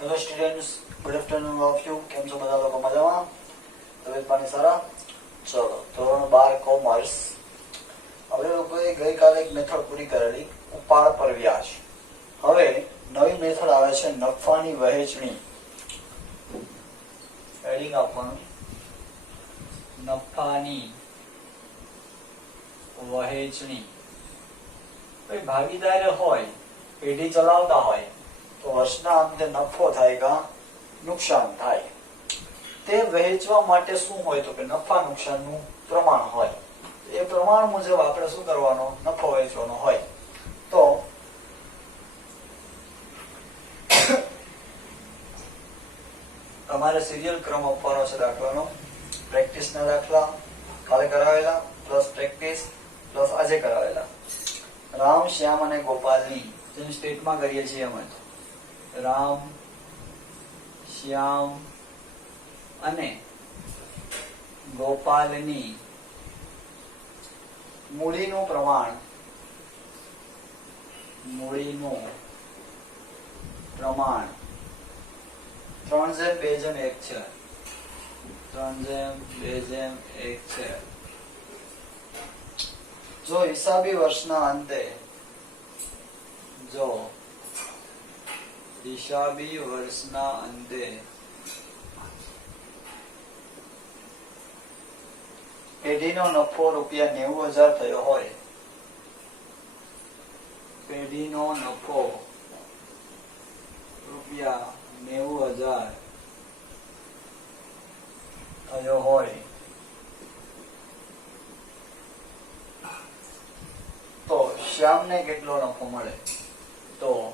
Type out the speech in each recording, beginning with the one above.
Hello students, good afternoon of you. કેમ છો બધા લોકો? મજામાં? તબિયત પાણી સારા? ચલો, ધોરણ 12 કોમર્સ. આપણે લોકોએ ગઈકાલે એક મેથડ પૂરી કરેલી, ઉપાડ પર વ્યાજ. હવે નવી મેથડ આવે છે નફાની વહેંચણી. હેડિંગ આપવાનું, નફાની વહેંચણી. ભાગીદાર હોય, પેઢી ચલાવતા હોય તો વર્ષના અંતે નફો થાય કે નુકસાન થાય. તે વહેંચવા માટે શું હોય તો કે નફા નુકસાનનું પ્રમાણ હોય. એ પ્રમાણ મુજબ આપણે શું કરવાનો? નફો વહેંચવાનો હોય. તો તમારે સિરિયલ ક્રમ આપવાનો છે દાખલાનો. પ્રેક્ટિસના દાખલા કાલે કરાવેલા પ્લસ પ્રેક્ટિસ પ્લસ આજે કરાવેલા. રામ, શ્યામ અને ગોપાલની જેમ સ્ટેટમાં કરીએ છીએ અમે તો રામ, શ્યામ અને ગોપાલની મૂડીનું પ્રમાણ 3:2:1 છે. 3:2:1 છે. જો હિસાબી વર્ષના અંતે પેઢીનો નફો ₹90,000 થયો હોય, પેઢીનો નફો ₹90,000 થયો હોય તો શ્યામને કેટલો નફો મળે? તો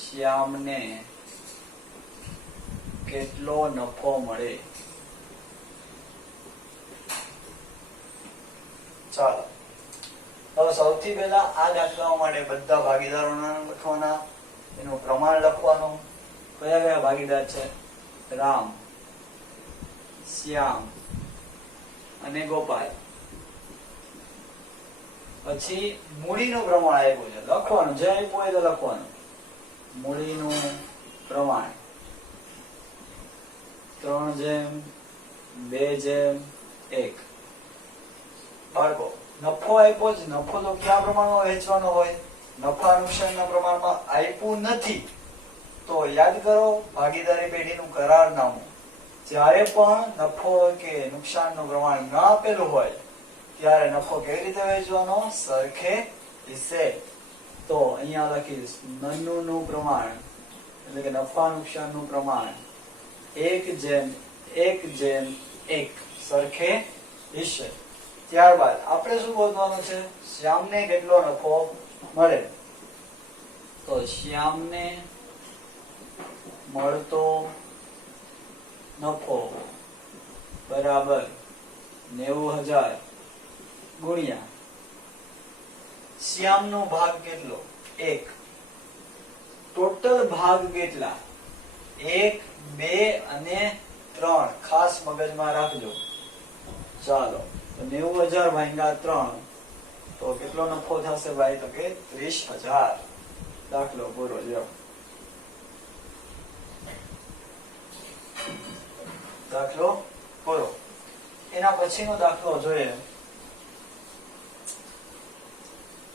શ્યામને કેટલો નફો મળે? ચાલો, હવે સૌથી પહેલા આ દાખલાઓ માટે બધા ભાગીદારોના લખવાના, એનું પ્રમાણ લખવાનું. કયા કયા ભાગીદાર છે? રામ, શ્યામ અને ગોપાલ. પછી મૂડીનું પ્રમાણ આપ્યું છે, લખવાનું. જે આપ્યું હોય તો લખવાનું. મૂડીનું પ્રમાણ 3:2:1. બાળકો, નફો આપ્યો છે. નફો તો કયા પ્રમાણમાં વહેંચવાનો હોય? નફા નુકસાનના પ્રમાણમાં આપ્યું નથી તો યાદ કરો ભાગીદારી પેઢીનું કરારનામું. જ્યારે પણ નફો કે નુકસાનનું પ્રમાણ ન આપેલું હોય ત્યારે નફો કેવી રીતે વહેંચવાનો? સરખે હિસ્સે. તો અહીંયા લખીશ નન્નુનું પ્રમાણ એટલે કે નફા નુકસાનનું પ્રમાણ 1:1 સરખે હિસ્સે. ત્યારબાદ આપણે શું બોલવાનું છે? શ્યામને કેટલો નફો મળે? તો શ્યામને મળતો નફો બરાબર 90,000 ગુણ્યા શ્યામનો ભાગ કેટલો? 1. ટોટલ ભાગ કેટલા? 1, 2 અને 3. ખાસ મગજમાં રાખજો. ચાલો, તો 90,000 ભાગ્યા 3 તો કેટલો નફો થશે ભાઈ? તો કે 30,000. દાખલો પૂરો. જો દાખલો પૂરો. એના પછીનો દાખલો જોઈએ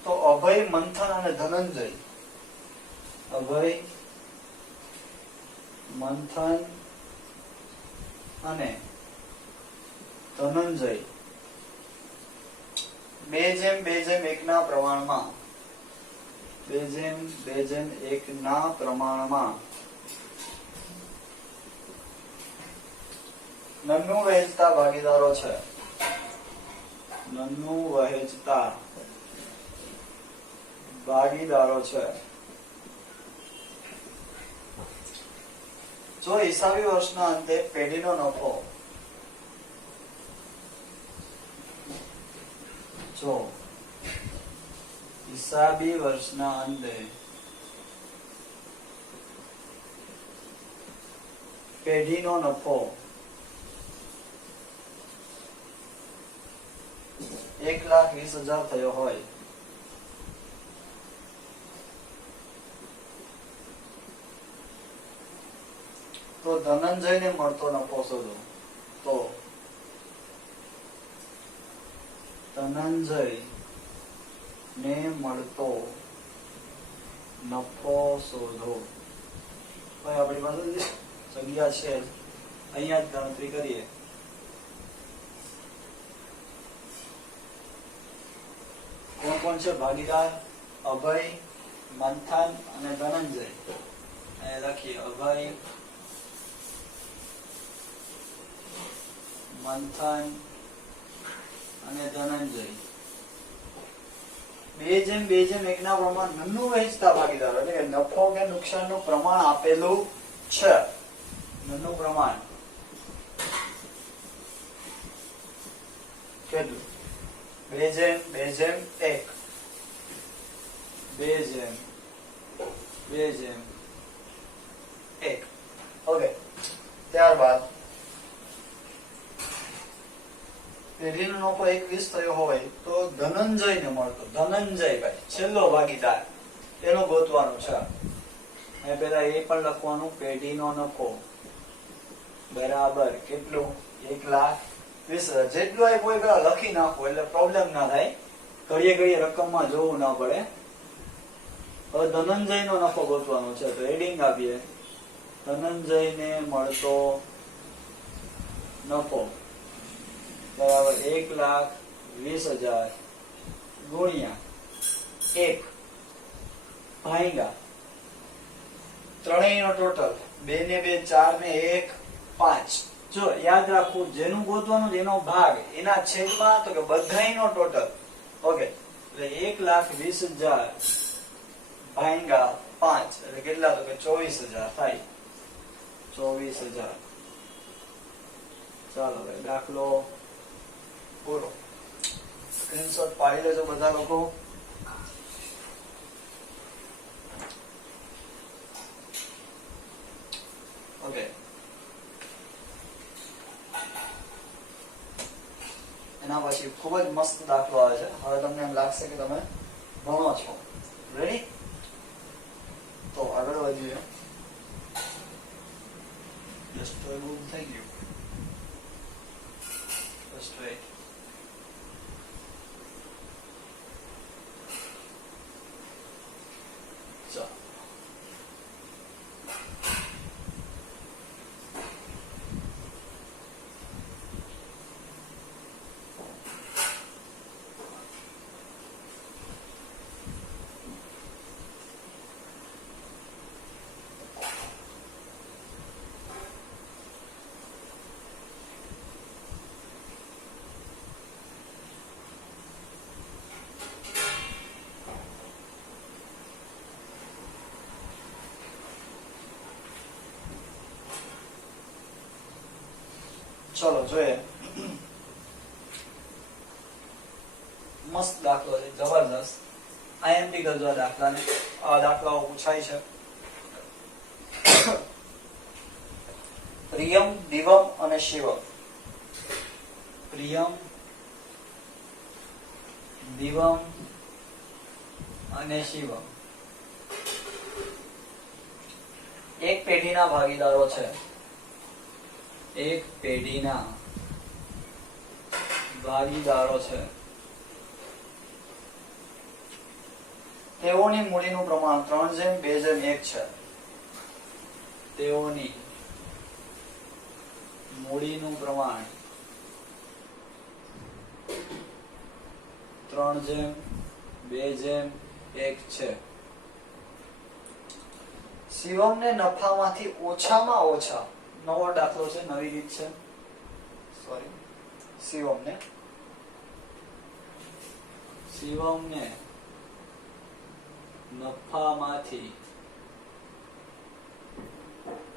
તો અભય, મંથન અને ધનંજય. અભય, મંથન અને ધનંજય 2:2:1 ના પ્રમાણમાં 2:2:1 ના પ્રમાણમાં નન્નું વહેંચતા ભાગીદારો છે. નન્નું વહેંચતા ભાગીદારો છે. જો હિસાબી વર્ષના અંતે પેઢીનો નફો હિસાબી વર્ષના અંતે પેઢીનો નફો 1,20,000 થયો હોય તો ધનંજયને મળતો નફો શોધો. તો ધનંજયને મળતો નફો શોધો. ભાઈ આપણી પાસે જગ્યા છે, અહીંયા જ ગણતરી કરીએ. કોણ કોણ છે ભાગીદાર? અભય, મંથન અને ધનંજય. અહીંયા લખીએ અભય, મંથન અને ધનંજય. 2:1 ના પ્રમાણ નન્નું વહેંચતા ભાગીદારો, એટલે કે નફો કે નુકસાનનું પ્રમાણ આપેલું છે. નન્નું પ્રમાણ કેટલું? 2:1. 2:1. ઓકે. ત્યારબાદ પેઢીનો નફો 21 થયો હોય તો ધનંજયને મળતો, ધનંજયભાઈ છેલ્લો ભાગીદાર, એનો ગોતવાનું છે. અને પેલા એ પણ લખવાનું, પેઢીનો નફો બરાબર કેટલું? 1,20,000. જેટલું આપ્યું હોય પેલા લખી નાખવું, એટલે પ્રોબ્લેમ ના થાય, ઘડીએ ઘડીએ રકમમાં જોવું ના પડે. હવે ધનંજયનો નફો ગોતવાનો છે, તો એડિંગ આપીએ. ધનંજયને મળતો નફો બરાબર 1,20,000 ગુણ્યા 1 ભાગ્યા ત્રણેયનો ટોટલ 2 ને 2 4 ને 1 5. જો યાદ રાખવું, જેનું ગોતવાનું એનો ભાગ એના છેદમાં, તો કે બધાયનો ટોટલ. ઓકે, એટલે 1,20,000 ભાગ્યા 5 એટલે કેટલા? તો કે 24,000 થાય. 24,000. ચાલો ભાઈ દાખલો પૂરો. સ્ક્રીનશોટ પાડી લેજો બધા લોકો. ઓકે, એના પછી ખૂબ જ મસ્ત દાખલો આવે છે. હવે તમને એમ લાગશે કે તમે ભણો છો. રેડી? તો આગળ વધીએ. જસ્ટ ગુમ થઈ ગયું. Just wait. So. ચલો જોઈએ. મસ્ત દાખલો છે, જબરદસ્ત. આઈએમપી કરજો આ દાખલાને. આ દાખલાઓ પૂછાય છે. પ્રિયમ, દિવમ અને શિવમ. પ્રિયમ, દિવમ અને શિવમ એક પેઢીના ભાગીદારો છે. એક પેઢીના ભાગીદારો છે. તેઓની મૂડીનું પ્રમાણ 3:2:1 છે. તેઓની મૂડીનું પ્રમાણ 3:2:1 છે. શિવમને નફામાંથી ઓછામાં ઓછા, નવો દાખલો છે, નવી રીત છે. સોરી, શિવમને નફામાંથી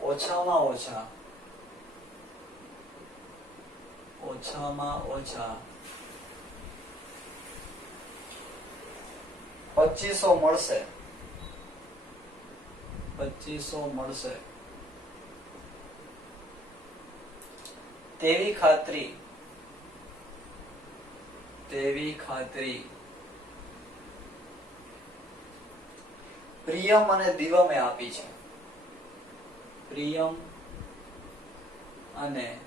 ઓછામાં ઓછા 2500 મળશે. 2500 મળશે તેવી ખાતરી પ્રિયમ અને દિવમે આપી છે. પ્રિયમ અને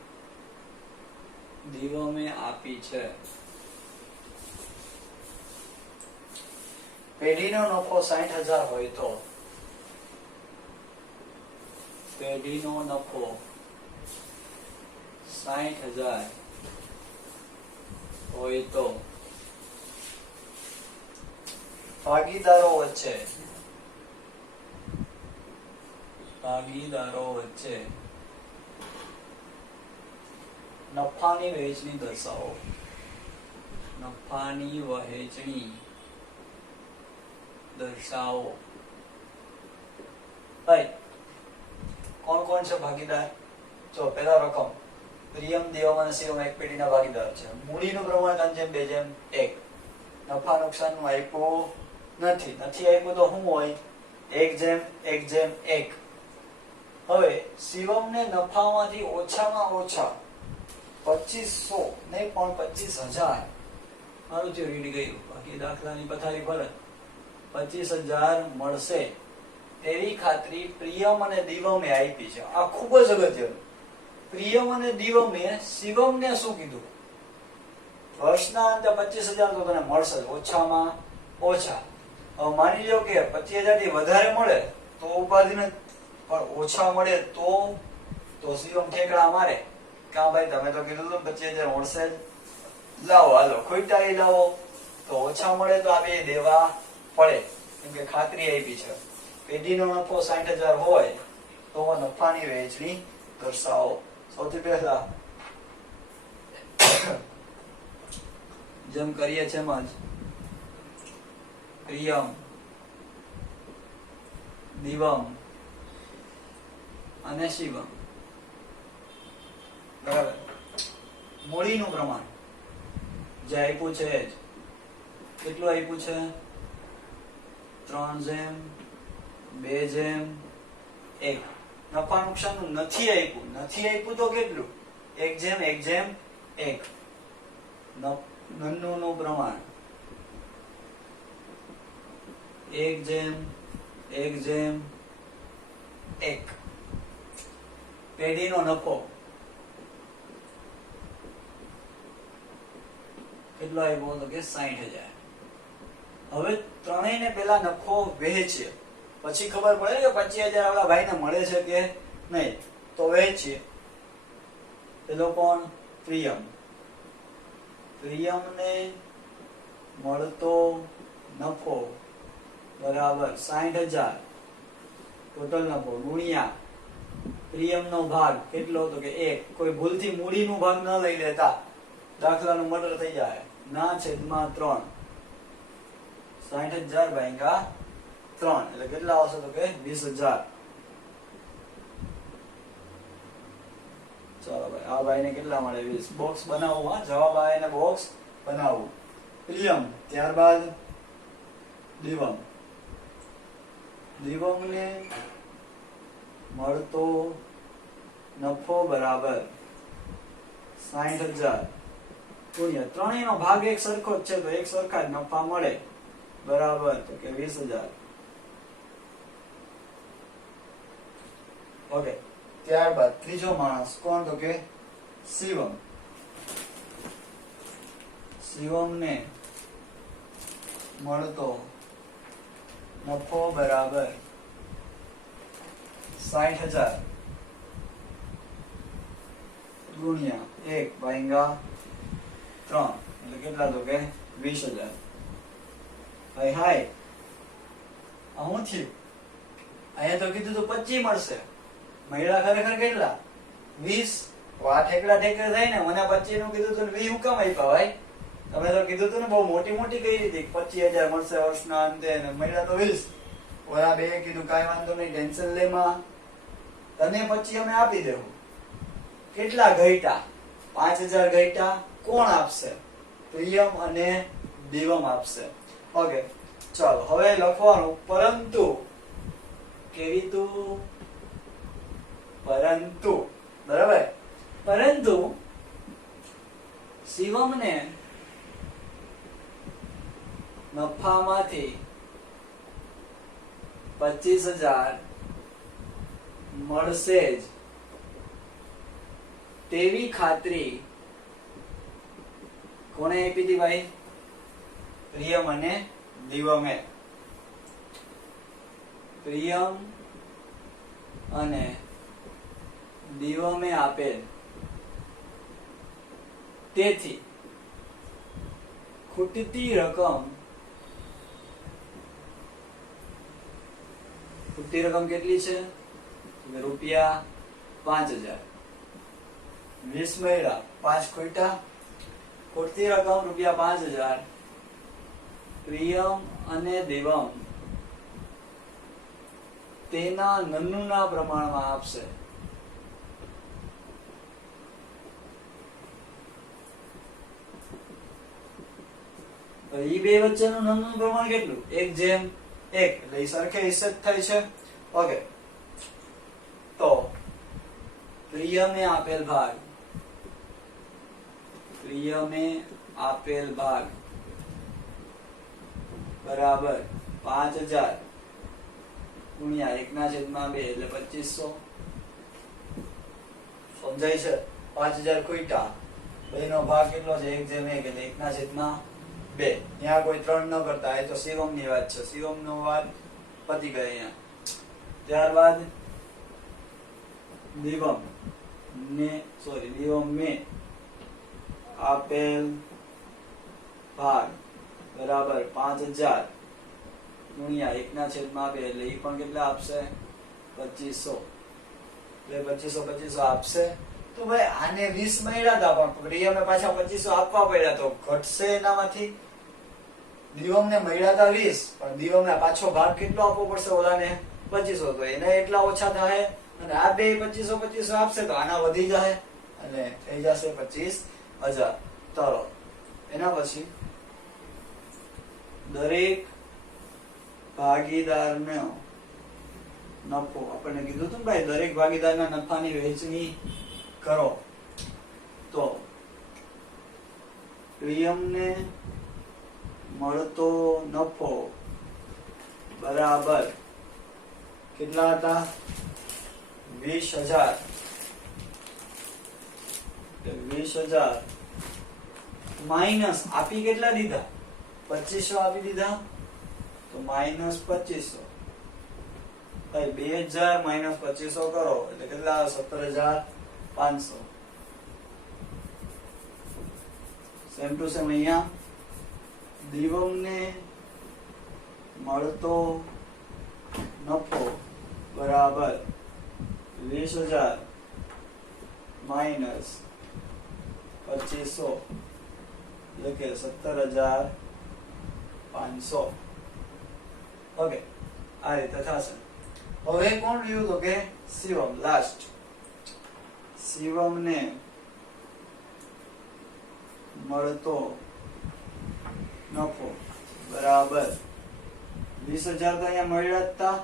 દિવમે આપી છે. પેઢીનો નફો 60,000 હોય તો પેઢીનો નફો 60,000 હોય તો ભાગીદારો વચ્ચે નફાની વહેંચણી દર્શાવો. નફાની વહેંચણી દર્શાવો. ભાઈ કોણ કોણ છે ભાગીદાર? જો પેલા રકમ પ્રિયમ, દેવમ અને શિવમ એક પેઢીના ભાગીદાર છે. મૂડીનું પ્રમાણ 3:2:1. નફા નુકસાનનું આપ્યું નથી આપ્યું તો શું હોય? 1:1:1. હવે શિવમને નફામાંથી ઓછામાં ઓછા 2500 નહીં પણ 25,000 મારું જે રીડ ગયું, બાકી દાખલાની પથારી ફરે 25,000 મળશે એવી ખાતરી પ્રિયમ અને દિવમે આપી છે. આ ખૂબ જ અગત્યનું. પ્રિયમ અને દિવમે શિવમને શું કીધું? વર્ષના અંતે 25,000 તો તને મળશે જ, ઓછામાં ઓછા. હવે માની લો કે 25,000 થી વધારે મળે તો ઉપાધિ નથી, પણ ઓછા મળે તો શિવમ ઠેકડા મારે. કા ભાઈ તમે તો કીધું હતું 25,000 મળશે જ, લાવો હાલો ખોટા લાવો. તો ઓછા મળે તો આ બે દેવા પડે, કેમ કે ખાતરી આપી છે. પેઢીનો નફો 60,000 હોય તો નફાની વહેંચણી દર્શાવો. સૌથી પહેલા જેમ કરીએ છે એમ જ પ્રિયમ, દિવમ અને શિવમ, બરાબર. મૂડીનું પ્રમાણ જે આપ્યું છે જ કેટલું આપ્યું છે? 3:2:1. નફા નુકસાનનું નથી આપ્યું તો કેટલું? 1:1:1. નન્નુનું પ્રમાણ 1:1:1. પેઢીનો નફો કેટલો આવ્યો તો કે 60,000. હવે ત્રણેયને પેલા નફો વહેંચીએ, પછી ખબર પડે કે 25,000 આપણા ભાઈને મળે છે કે નહીં. તો વહેંચીએ. પેલો કોણ? પ્રિયમ. પ્રિયમને મળતો નફો બરાબર 60,000 ટોટલ નફો ગુણ્યા પ્રિયમનો ભાગ કેટલો તો કે 1. કોઈ ભૂલથી મૂડીનું ભાગ ન લઈ લેતા, દાખલાનું મર્ડર થઈ જાય. ના છેદમાં 3. 60,000 ભાગ્યા 3 એટલે કેટલા આવશે તો કે 20,000. ચાલો ભાઈ, આ ભાઈને કેટલા મળે? 20. બોક્સ બનાવવું. હા, જવાબ આવે ને બોક્સ બનાવવું. પ્રિયમ, ત્યારબાદ દિવમ. દિવમને મળતો નફો બરાબર 60,000 ગુણ્યા ત્રણેયનો ભાગ એક સરખો જ છે તો એક સરખા જ નફા મળે બરાબર તો કે 20,000. ઓકે. ત્યારબાદ ત્રીજો માણસ કોણ તો કે શિવમ. શિવમને મળતો નફો બરાબર 60,000 ગુણ્યા 1/3 એટલે કેટલા તો કે 20,000. હાય હાય, આ શું થયું? અહીંયા તો કીધું તો 25 મળશે, મળ્યા ખરેખર કેટલા? 20. આ ઠેકડા ઠેકડા થાય ને. મને 25 નું કીધું તું, 20 હું કામ આપ્યા ભાઈ? તમે તો કીધું તું ને બહુ મોટી મોટી કઈ હતી 25,000 મળશે વર્ષના અંતે, ને મળ્યા તો 20. ઓલા બે કીધું કાંઈ વાંધો નહીં, ટેન્શન લે માં, તને 25 અમે આપી દેવું. કેટલા ઘટ્યા? 5,000 ઘટ્યા. કોણ આપશે? પ્રિયમ અને દિવમ આપશે. ઓકે, ચાલો હવે લખવાનું પરંતુ. કેવી તું? પરંતુ, બરાબર. પરંતુ શિવમને નફામાંથી 25,000 મળશે જ તેવી ખાતરી કોણે આપી હતી ભાઈ? પ્રિયમ અને દિવમે. પ્રિયમ અને દિવમે આપેલ. તેથી ખૂટતી રકમ કેટલી છે? રૂપિયા 5000. 20 મળ્યા, 5 ખૂટ્યા. ખૂટતી રકમ રૂપિયા 5000 પ્રિયમ અને દેવમ તેના નન્નુના પ્રમાણમાં આપશે. ઈ બે વચ્ચેનું નન્નુનું પ્રમાણ કેટલું? 1:1 એટલે ઈ સરખે હિસ્સે થાય છે. ઓકે, તો પ્રિયમે આપેલ ભાગ બરાબર 5000 ગુણ્યા 1/2 એટલે 2500. સમજાય છે? 5000 ખૂટ્યા, બેનો ભાગ કેટલો છે? 1:1 એટલે 1/2. ત્યાં કોઈ 3 ન કરતા, એ તો શિવમ ની વાત છે. શિવમ નો વાત પતી ગઈ અહીંયા. ત્યારબાદ દિવમે આપેલ ભાગ બરાબર 5000 ગુણ્યા 1/2 એટલે ઈ પણ કેટલા આપશે? 2500. એટલે 2500 આપશે. તો ભાઈ આને 20 મળ્યા હતા, પણ પ્રિયમને પાછા 2500 આપવા પડ્યા, તો ઘટશે એનામાંથી. દિવમને મળ્યા હતા 20, પણ દિવમને પાછો ભાગ કેટલો આપવો પડશે? ઓલાને 2500. તો એને એટલા ઓછા થાય, અને આ બે 2500 આપશે તો આના વધી જાય અને થઈ જશે 25000. ચાલો, એના પછી દરેક ભાગીદારનો નફો. આપણને કીધું હતું ભાઈ, દરેક ભાગીદારના નફાની વહેંચણી કરો. તો પ્રિયમને મળતો નફો બરાબર કેટલા હતા? 20000. 20000 માઇનસ આપી કેટલા દીધા? 2500 આપી દીધા, તો માઇનસ 2500. 2000 માઇનસ 2500 કરો એટલે કેટલા? 17500. સેમ ટુ સેમ અહીંયા દિવમને મળતો નફો બરાબર 20000 માઇનસ 2500 એટલે કે 17500. ઓકે, આ રીતે થશે. હવે કોણ રહ્યું? તો કે શિવમ. લાસ્ટ શિવમને મળતો નફો બરાબર 20000 તો અહીંયા મળ્યા જ હતા,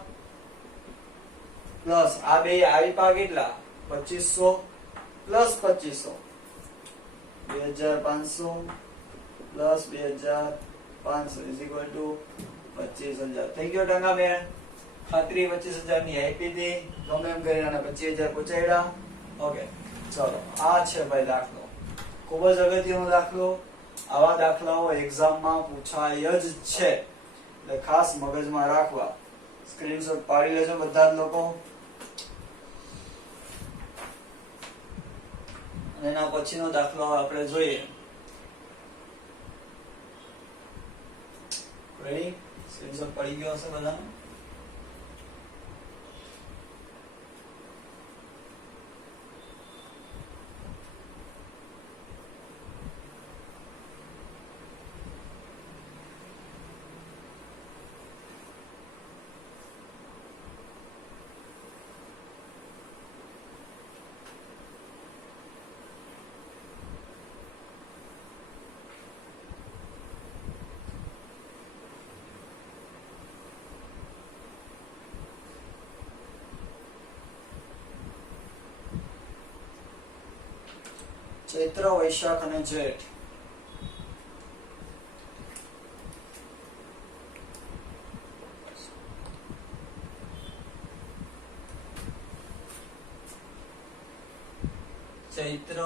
પ્લસ આ બે આવી પા કેટલા? 2500 plus 2500 2500 plus 2500 is equal to 25000. થઈ ગયો ટંગા બેન? ખાતરી 25000 ની આપી હતી, ગમે એમ કરીને 25000 પહોંચાડ્યા. ઓકે, ચલો, આ છે ભાઈ દાખલો. ખૂબ જ અગત્યનો દાખલો. આવા દાખલાઓ એક્ઝામમાં પૂછાય જ છે, એટલે ખાસ મગજમાં રાખવા. સ્ક્રીનશોટ પાડી લેજો બધા જ લોકો. એના પછીનો દાખલો આપણે જોઈએ. રેડી? સ્ક્રીનશોટ પડી ગયો હશે બધાને? ચૈત્ર, વૈશાખ અને જેઠ. ચૈત્ર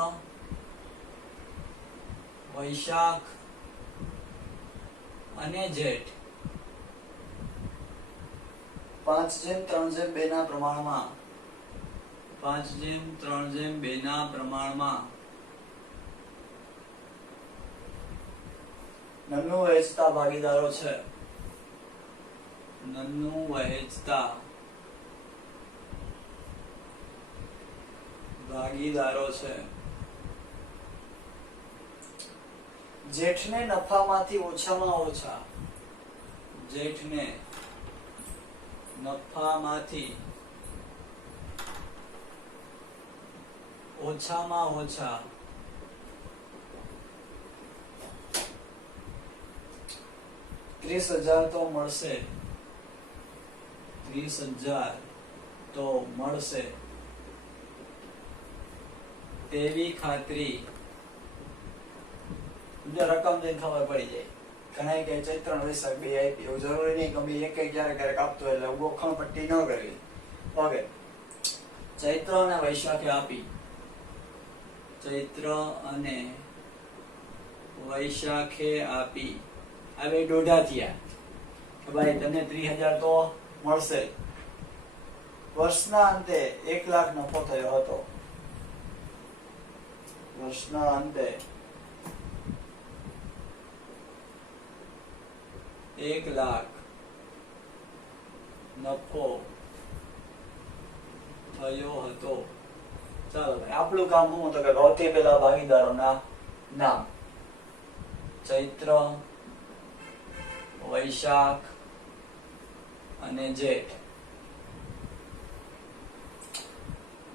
વૈશાખ અને જેઠ 5:3:2 ના પ્રમાણમાં 5:3:2 ના પ્રમાણમાં નન્નું વહેંચતા ભાગીદારો છે. નન્નું વહેંચતા ભાગીદારો છે. જેઠને નફામાંથી ઓછામાં ઓછા જેઠને નફામાંથી ઓછામાં ઓછા 30,000 તો મળશે. 30,000 તો મળશે તેવી ખાતરી. રકમ જઈને ખબર પડી જાય. ઘણા કે ચૈત્ર અને વૈશાખ બે આપી, એવું જરૂરી નહીં કે અમે એક ક્યારેક આપતો એટલે ગોખણ પટ્ટી ન કરવી. ઓકે, ચૈત્ર અને વૈશાખે આપી. ચૈત્ર અને વૈશાખે આપી. હવે દોઢા થયા કે ભાઈ તમને 30,000 તો મળશે. વર્ષના અંતે 1,00,000 નફો થયો હતો. વર્ષના અંતે 1,00,000 નફો થયો હતો. ચાલો ભાઈ, આપણું કામ શું હતું કે સૌથી પહેલા ભાગીદારોના નામ. ચૈત્ર વૈશાખ અને જેઠ.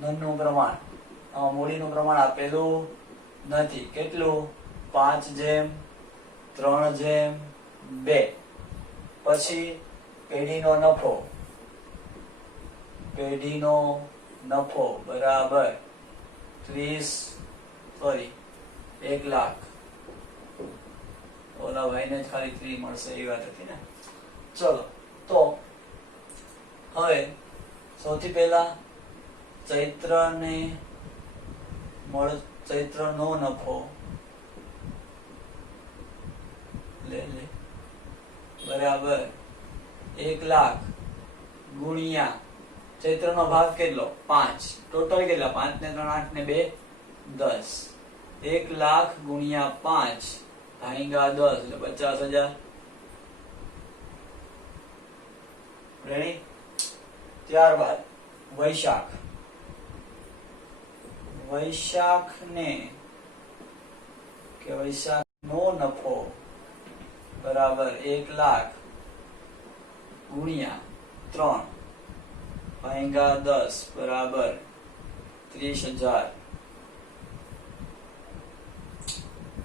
નનનું પ્રમાણ, મૂડીનું પ્રમાણ આપેલું નથી. કેટલું? 5:3:2. પછી પેઢીનો નફો. પેઢીનો નફો બરાબર 1,00,000. ઓલા ભાઈને જ ખાલી 3 મળશે એ વાત હતી ને. ચલો, તો હવે સૌથી પહેલા ચૈત્રનો નફો લે બરાબર 1,00,000 ગુણ્યા ચૈત્રનો ભાગ કેટલો? 5. ટોટલ કેટલા? 5 ને 3 8 ને 2 10. 1,00,000 ગુણ્યા 5 ભાગ્યા 10 એટલે 50,000. રેડી? ત્યારબાદ વૈશાખ. વૈશાખનો નફો બરાબર 1,00,000 ગુણ્યા 3 ભાગ્યા 10 બરાબર 30,000.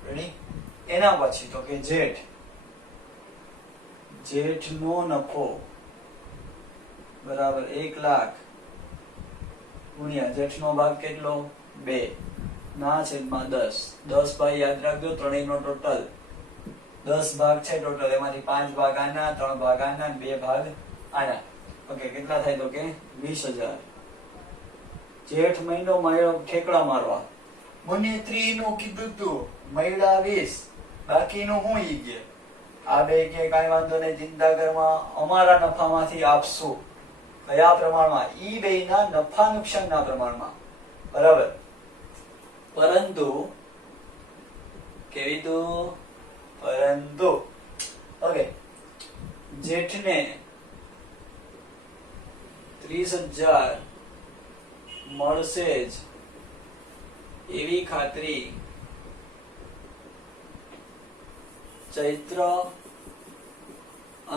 રેડી? એના પછી તો કે જેઠનો નફો બરાબર 1,00,000 ગુણ્યા જેઠનો ભાગ કેટલો? 2 ના છેદમાં 10. 10 ભાગ યાદ રાખજો, ત્રણેયનો ટોટલ 10 ભાગ છે ટોટલ. એમાંથી 5 ભાગ આના, 3 ભાગ આના, 2 ભાગ આના. ઓકે, કેટલા થાય તો કે 20,000. જેઠ મહિનો માર્યો ઠેકડા મારવા. મને 3 નું કીધું તું, મહિડા 20, બાકીનું હું ઈ કે આ બે કે કાંઈ વાંધો નહીં, ચિંતા કરમાં, અમારા નફામાંથી આપશું. કયા પ્રમાણમાં? ઈ બેયના નફા નુકસાનના પ્રમાણમાં. બરાબર? પરંતુ કેવી તો પરંતુ ઓકે, જેઠને 30,000 મળશે જ એવી ખાતરી ચૈત્ર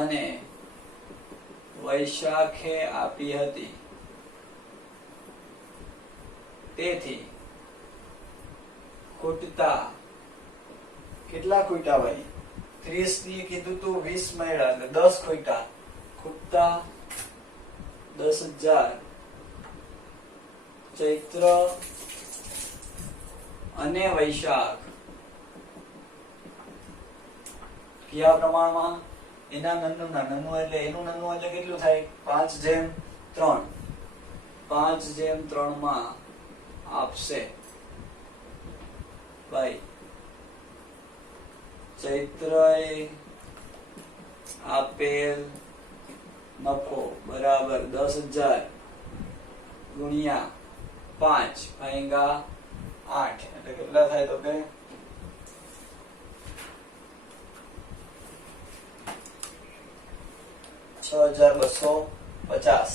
અને વૈશાખે આપી હતી. તેથી ખૂટતા કેટલા ખૂટ્યા ભાઈ? 30 ની કીધું તું, 20 મળ્યા એટલે 10 ખૂટ્યા. ખૂટતા 10,000 ચૈત્ર અને વૈશાખ કયા પ્રમાણમાં? એના નન્નું એટલે એનું નન્નું એટલે કેટલું થાય? 5:3. 5:3 માં આપશે. ભાઈ ચૈત્રએ આપેલ નફો બરાબર 10,000 ગુણ્યા 5 ભાગ્યા 8 એટલે કેટલા થાય તો કે 6,250.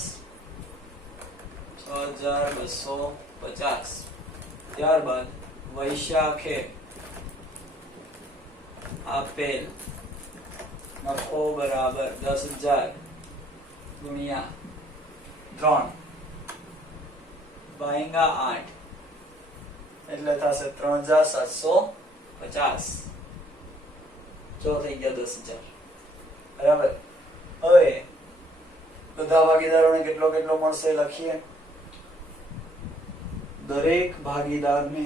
6,250. ત્યારબાદ વૈશાખે આપેલ નફો બરાબર 10,000 ગુણ્યા 3 ભાગ્યા 8 એટલે થશે 3,750. જો થઈ ગયા 10,000. બરાબર. હવે બધા ભાગીદારોને કેટલો કેટલો મળશે લખીએ. દરેક ભાગીદારને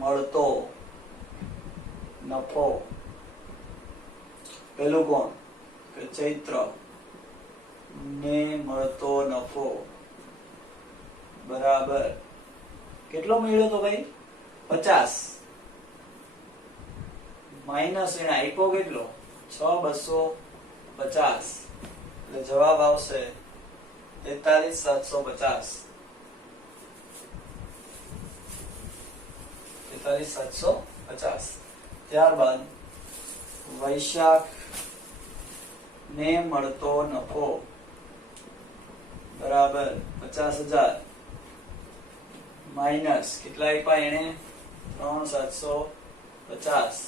મળતો નફો, પેલું કોણ કે ચૈત્ર ને મળતો નફો બરાબર કેટલો મળ્યો તો ભાઈ 50 માઇનસ એને આપ્યો કેટલો 6,250 એટલે જવાબ આવશે 43,750. 43,750. ત્યારબાદ વૈશાખ ને મળતો નફો બરાબર 50,000 માઇનસ કેટલા આપ્યા એને 3,750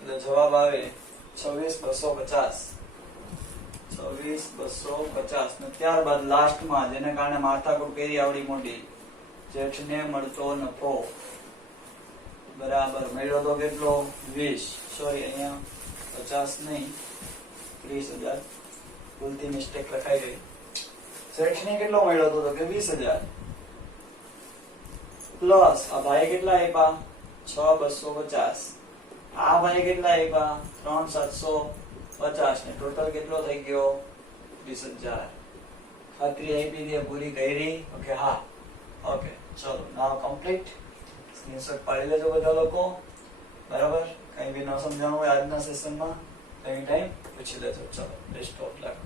એટલે જવાબ આવે 26,250. 26,250. ને ત્યારબાદ લાસ્ટમાં જેને કારણે માથાકૂટ કરી આવડી મોટી, જેઠને મળતો નફો બરાબર મળ્યો તો કેટલો 20, સોરી અહીંયા 50 નહીં 30,000, ભૂલથી મિસ્ટેક લખાઈ ગઈ. જેઠને કેટલો મળ્યો તો કે 20,000 પ્લસ આ ભાઈ કેટલા આપ્યા 6,250, આ ભાઈ કેટલા આપ્યા 3,750 ને ટોટલ કેટલો થઈ ગયો 20,000. ખાતરી આપી દે પૂરી કરી. ઓકે હા ઓકે ચલો નાવ કમ્પ્લીટ. સ્ક્રીનશોટ પાડી લેજો બધા લોકો. બરાબર કઈ બી ન સમજાણું હોય આજના સેશનમાં એની ટાઈમ પૂછી લેજો. ચલો બેસ્ટ ઓફ લક.